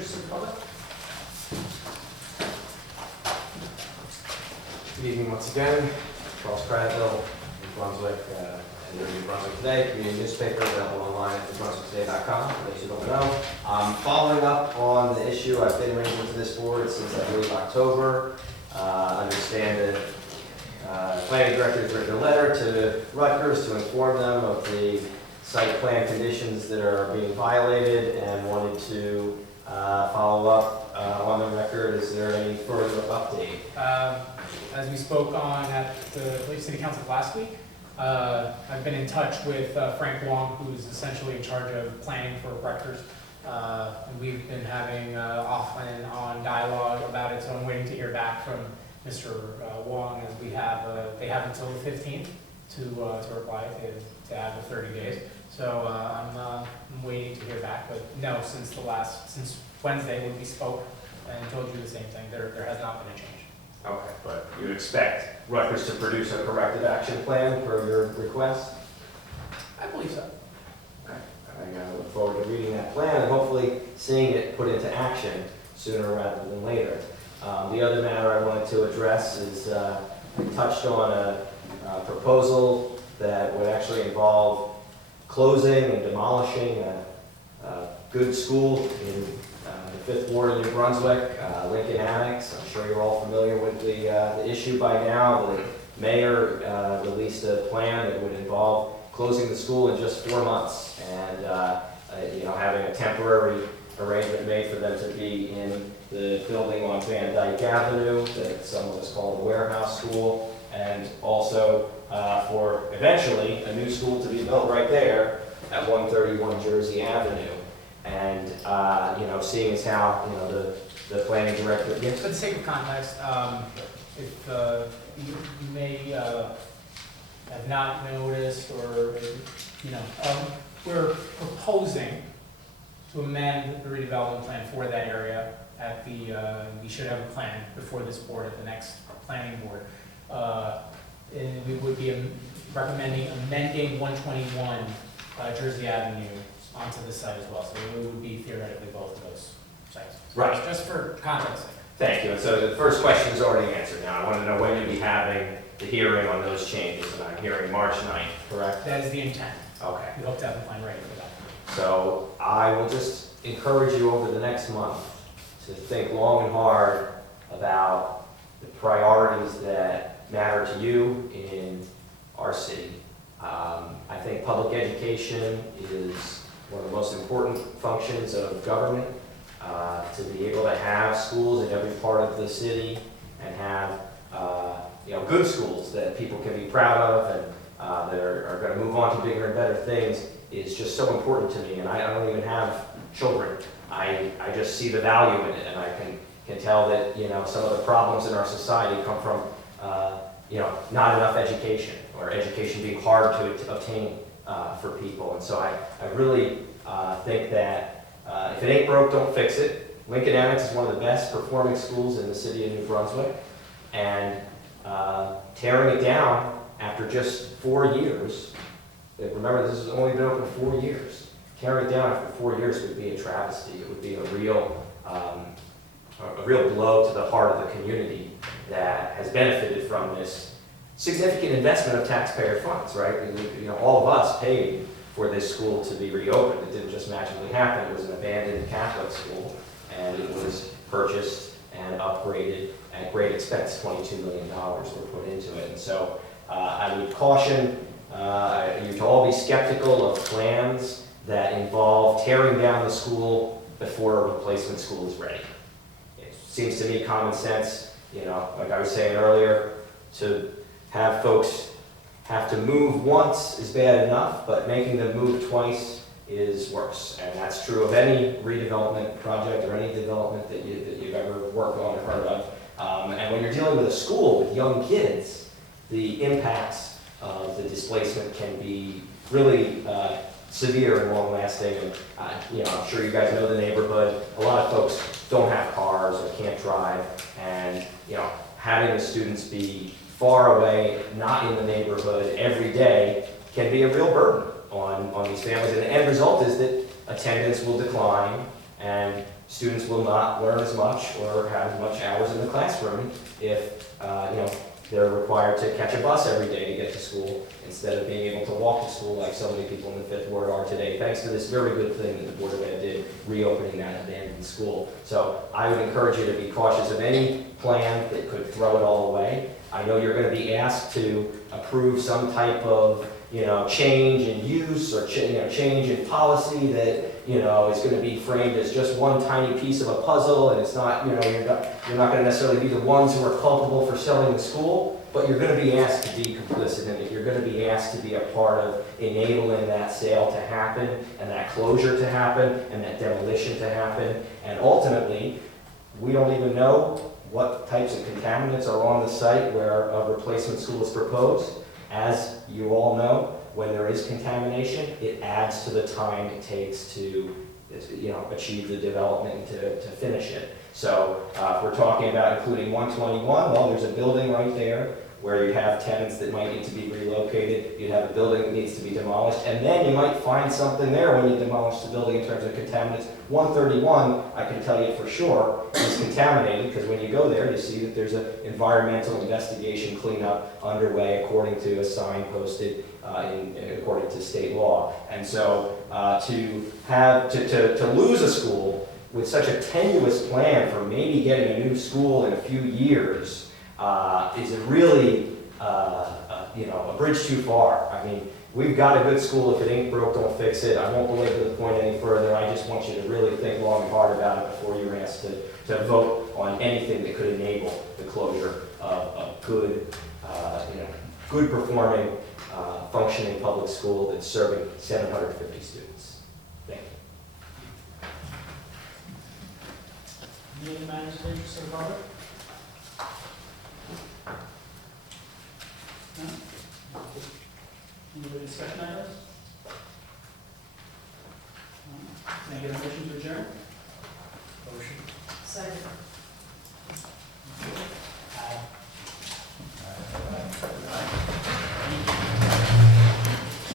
interest of the public? Good evening once again. Charles Kratovil, New Brunswick, and the New Brunswick Today, community newspaper available online at newbrunswicktoday.com for those who don't know. Following up on the issue, I've been arranging to this board since I believe October. Understand that planning director has written a letter to Rutgers to inform them of the site plan conditions that are being violated and wanted to follow up on the record. Is there any further update? As we spoke on at the City Council last week, I've been in touch with Frank Wong, who's essentially in charge of planning for Rutgers. And we've been having off and on dialogue about it, so I'm waiting to hear back from Mr. Wong, as we have, they have until the 15th to reply, to add the 30 days. So I'm waiting to hear back, but no, since Wednesday when we spoke and told you the same thing, there has not been a change. Okay, but you expect Rutgers to produce a corrective action plan for your request? I believe so. Okay. I look forward to reading that plan and hopefully seeing it put into action sooner rather than later. The other matter I wanted to address is we touched on a proposal that would actually involve closing and demolishing a good school in the 5th Ward of New Brunswick, Lincoln Annex. I'm sure you're all familiar with the issue by now. The mayor released a plan that would involve closing the school in just 4 months and having a temporary arrangement made for them to be in the building on Van Dyke Avenue that some of us call the warehouse school, and also for eventually a new school to be built right there at 131 Jersey Avenue. And seeing as how the planning director. For the sake of context, if you may have not noticed, or we're proposing to amend the redevelopment plan for that area. We should have a plan before this board at the next planning board. And we would be recommending amending 121 Jersey Avenue onto the site as well. So it would be theoretically both of those sites. Right. Just for context. Thank you. And so the first question is already answered now. I want to know when you'll be having the hearing on those changes, and I'm hearing March 9th, correct? That is the intent. Okay. We hope to have the plan ready for that. So I will just encourage you over the next month to think long and hard about the priorities that matter to you in our city. I think public education is one of the most important functions of government. To be able to have schools in every part of the city and have good schools that people can be proud of and that are going to move on to bigger and better things is just so important to me. And I don't even have children. I just see the value in it, and I can tell that some of the problems in our society come from not enough education, or education being hard to obtain for people. And so I really think that if it ain't broke, don't fix it. Lincoln Annex is one of the best performing schools in the city of New Brunswick, and tearing it down after just 4 years, remember this has only been open 4 years, tearing it down after 4 years would be a travesty. It would be a real blow to the heart of the community that has benefited from this significant investment of taxpayer funds, right? All of us paid for this school to be reopened. It didn't just magically happen. It was an abandoned Catholic school, and it was purchased and upgraded at great expense. $22 million were put into it. And so I would caution you to all be skeptical of plans that involve tearing down the school before a replacement school is ready. It seems to me common sense, like I was saying earlier, to have folks have to move once is bad enough, but making them move twice is worse. And that's true of any redevelopment project or any development that you've ever worked on or heard of. And when you're dealing with a school with young kids, the impacts of the displacement can be really severe and long-lasting. And I'm sure you guys know the neighborhood. A lot of folks don't have cars or can't drive, and having the students be far away, not in the neighborhood every day, can be a real burden on these families. And the end result is that attendance will decline, and students will not learn as much or have as much hours in the classroom if, they're required to catch a bus every day to get to school instead of being able to walk to school like so many people in the Fifth Ward are today, thanks to this very good thing that the Board of Ed did, reopening that abandoned school. So I would encourage you to be cautious of any plan that could throw it all away. I know you're going to be asked to approve some type of, change in use or change in policy that, is going to be framed as just one tiny piece of a puzzle, and it's not, you're not going to necessarily be the ones who are culpable for selling the school, but you're going to be asked to be complicit in it. You're going to be asked to be a part of enabling that sale to happen, and that closure to happen, and that demolition to happen, and ultimately, we don't even know what types of contaminants are on the site where a replacement school is proposed. As you all know, when there is contamination, it adds to the time it takes to, achieve the development and to finish it. So if we're talking about including 121, well, there's a building right there where you have tenants that might need to be relocated. You'd have a building that needs to be demolished, and then you might find something there when you demolish the building in terms of contaminants. 131, I can tell you for sure, is contaminated, because when you go there, you see that there's an environmental investigation cleanup underway according to a sign posted according to state law. And so to lose a school with such a tenuous plan for maybe getting a new school in a few years is it really, a bridge too far. I mean, we've got a good school. If it ain't broke, don't fix it. I won't belabor the point any further. I just want you to really think long and hard about it before you're asked to vote on anything that could enable the closure of a good, good performing, functioning public school that's serving 750 students. Thank you. Any matters of interest to the public? No? Any other discussion items? No? Can I get a motion to adjourn? Motion. Second.